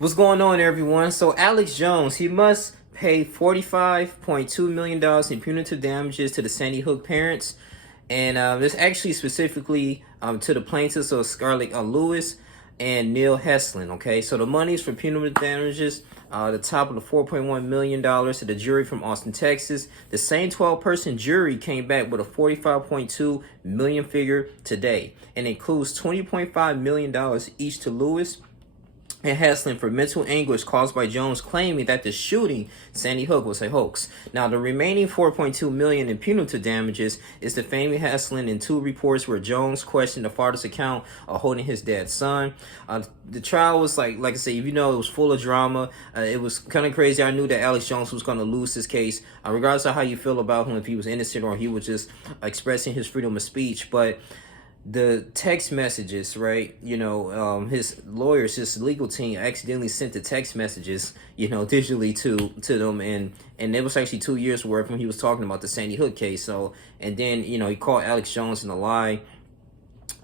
What's going on, everyone? So Alex Jones, he must pay $45.2 million in punitive damages to the Sandy Hook parents. And this actually specifically to the plaintiffs, so Scarlett Lewis and Neil Heslin. Okay, so the monies for punitive damages, the top of the $4.1 million to the jury from Austin, Texas. The same 12-person jury came back with a $45.2 million figure today, and includes $20.5 million each to Lewis and Heslin for mental anguish caused by Jones claiming that the shooting Sandy Hook was a hoax. Now, the remaining $4.2 million in punitive damages is defaming Heslin in two reports where Jones questioned the father's account of holding his dead son. The trial was like I said, it was full of drama. It was kind of crazy. I knew that Alex Jones was going to lose this case, regardless of how you feel about him, if he was innocent or he was just expressing his freedom of speech. But the text messages, right? His lawyers, his legal team accidentally sent the text messages, digitally to them, and it was actually 2 years worth when he was talking about the Sandy Hook case. So, and then he called Alex Jones in a lie.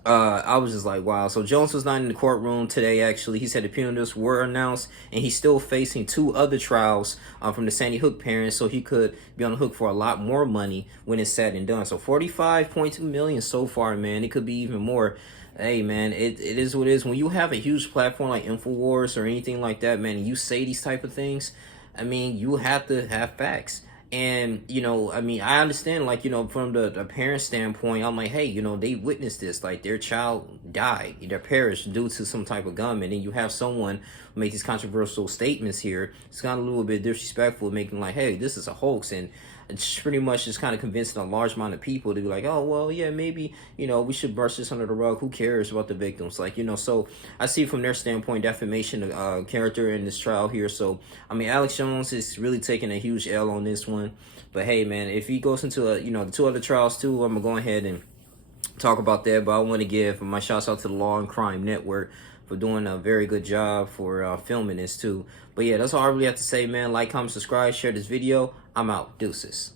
I was just like, wow. So Jones was not in the courtroom today, actually. He said the punitives were announced, and he's still facing two other trials from the Sandy Hook parents, so he could be on the hook for a lot more money when it's said and done. So $45.2 million so far, man. It could be even more. Hey, man, it is what it is. When you have a huge platform like InfoWars or anything like that, man, and you say these type of things, I mean, you have to have facts. And, I understand, from the parent standpoint, I'm like, hey, they witnessed this, like their child died, their perished due to some type of gunman. And you have someone make these controversial statements here. It's kind of a little bit disrespectful, making like, hey, this is a hoax. And it's pretty much just kind of convincing a large amount of people to be like, oh, well, yeah, maybe, we should brush this under the rug. Who cares about the victims? So I see from their standpoint, defamation of character in this trial here. So, Alex Jones is really taking a huge L on this one. But hey, man, if he goes into the two other trials too, I'm gonna go ahead and talk about that. But I want to give my shouts out to the Law and Crime Network for doing a very good job for filming this too. But yeah, that's all I really have to say, man. Like, comment, subscribe, share this video. I'm out. Deuces.